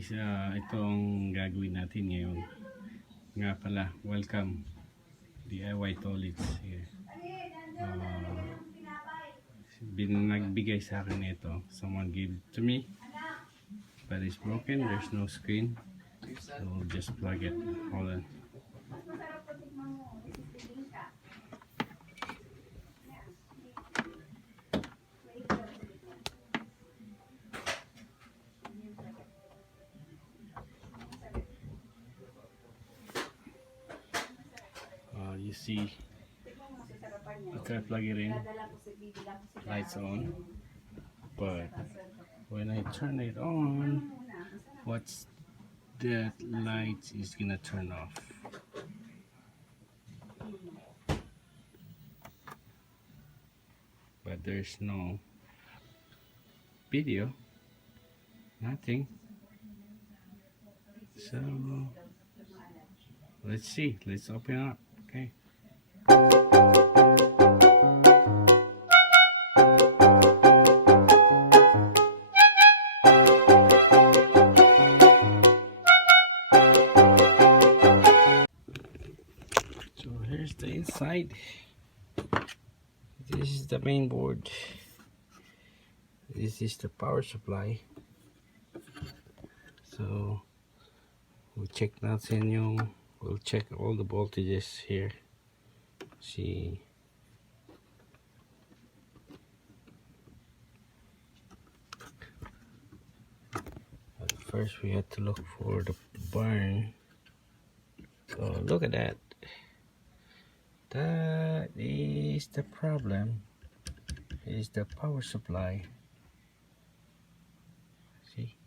guys, itong gagawin natin ngayon. Nga pala, welcome DIY toilets here. Nagbigay sa akin ito. Someone gave it to me, but it's broken. There's no screen, so we'll just plug it. Hold on. You see, after I plug it in, lights on, but when I turn it on, what's that light is gonna turn off. But there's no video, nothing. So let's see, let's open up. Okay. So here's the inside. This is the main board. This is the power supply. So we'll check natin yung, we'll check all the voltages here. See. But first we have to look for the burn. So look at that. That is the problem. Is the power supply. See?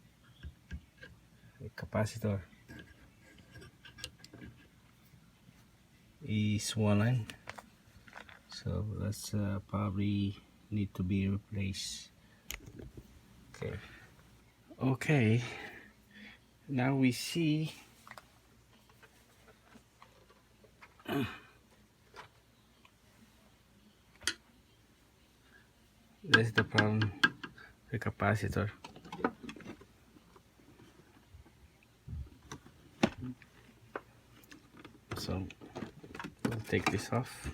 The capacitor is swollen, so that's probably need to be replaced. Okay, now we see this is the problem, the capacitor. So we'll take this off.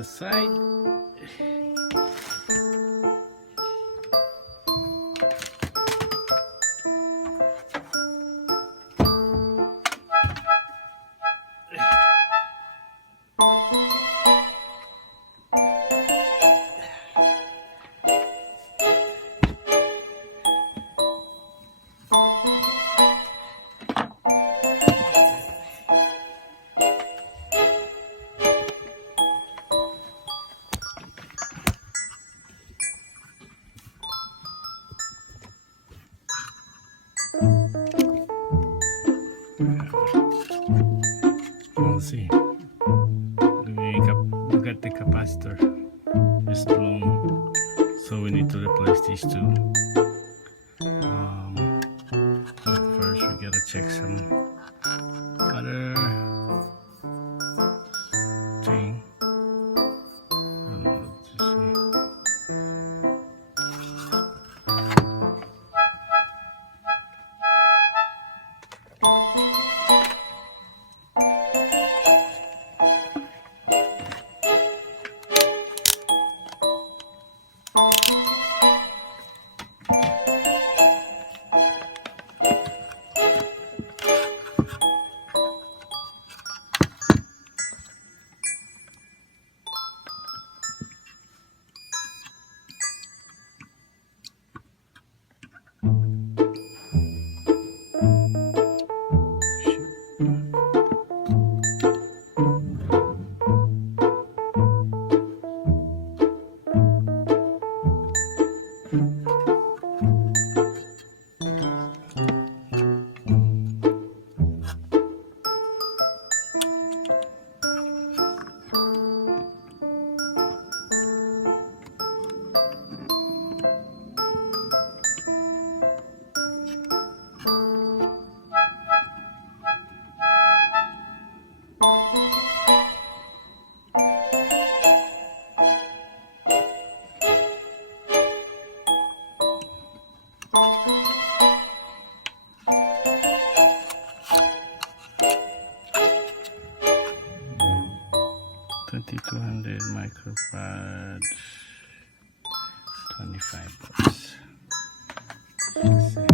Aside. we'll see. Look at the capacitor is blown, so we need to replace these two. But first we gotta check some other thing. Let's see. $2,200 microfarad, $25. Let's see.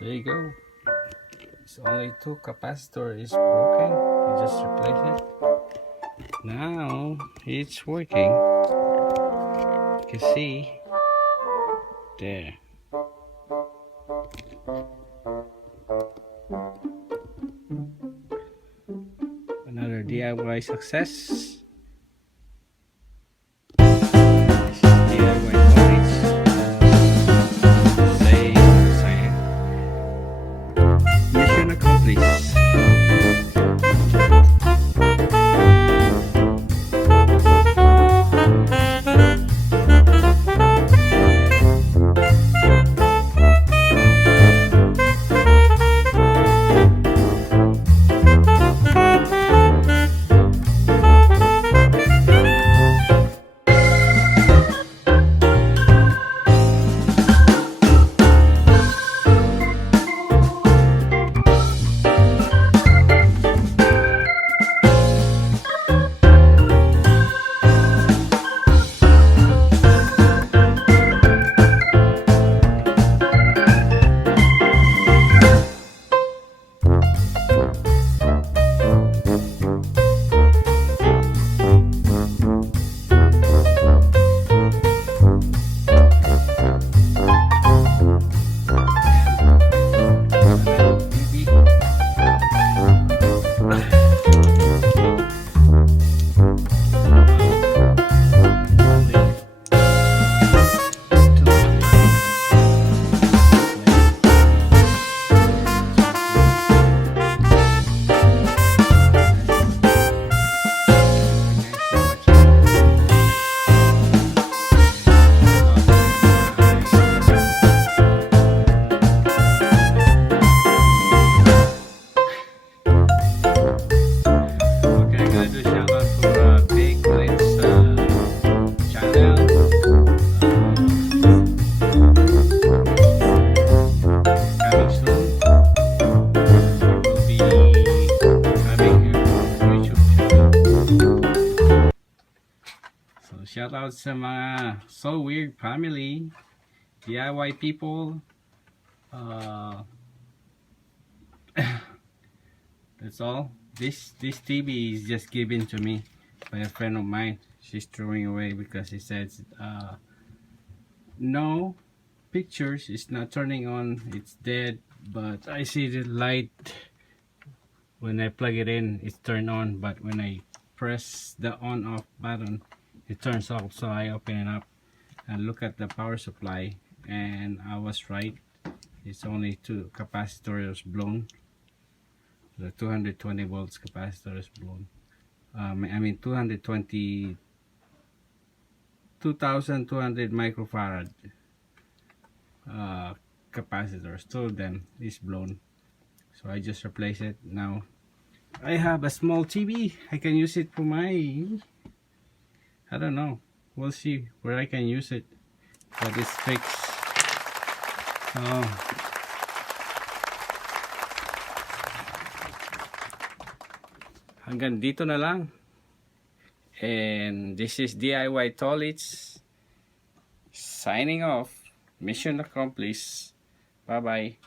There you go. It's only 2 capacitor is broken. You just replace it. Now it's working. You can see there. Another DIY success. This is DIY knowledge. Saying mission accomplished. Shout out sa mga So Weird family, DIY people. That's all. This TV is just given to me by a friend of mine. She's throwing away because she says no pictures, it's not turning on, it's dead. But I see the light when I plug it in, it's turned on, but when I press the on off button, it turns off. So I open it up and look at the power supply, and I was right. It's only 2 capacitors blown. The 220 volts capacitor is blown. I mean 220 2200 microfarad capacitors. 2 of them is blown. So I just replace it. Now I have a small TV. I can use it for my, I don't know, we'll see where I can use it, but it's fixed. Hanggang dito na lang, and this is DIY Tolits signing off. Mission accomplished. Bye bye.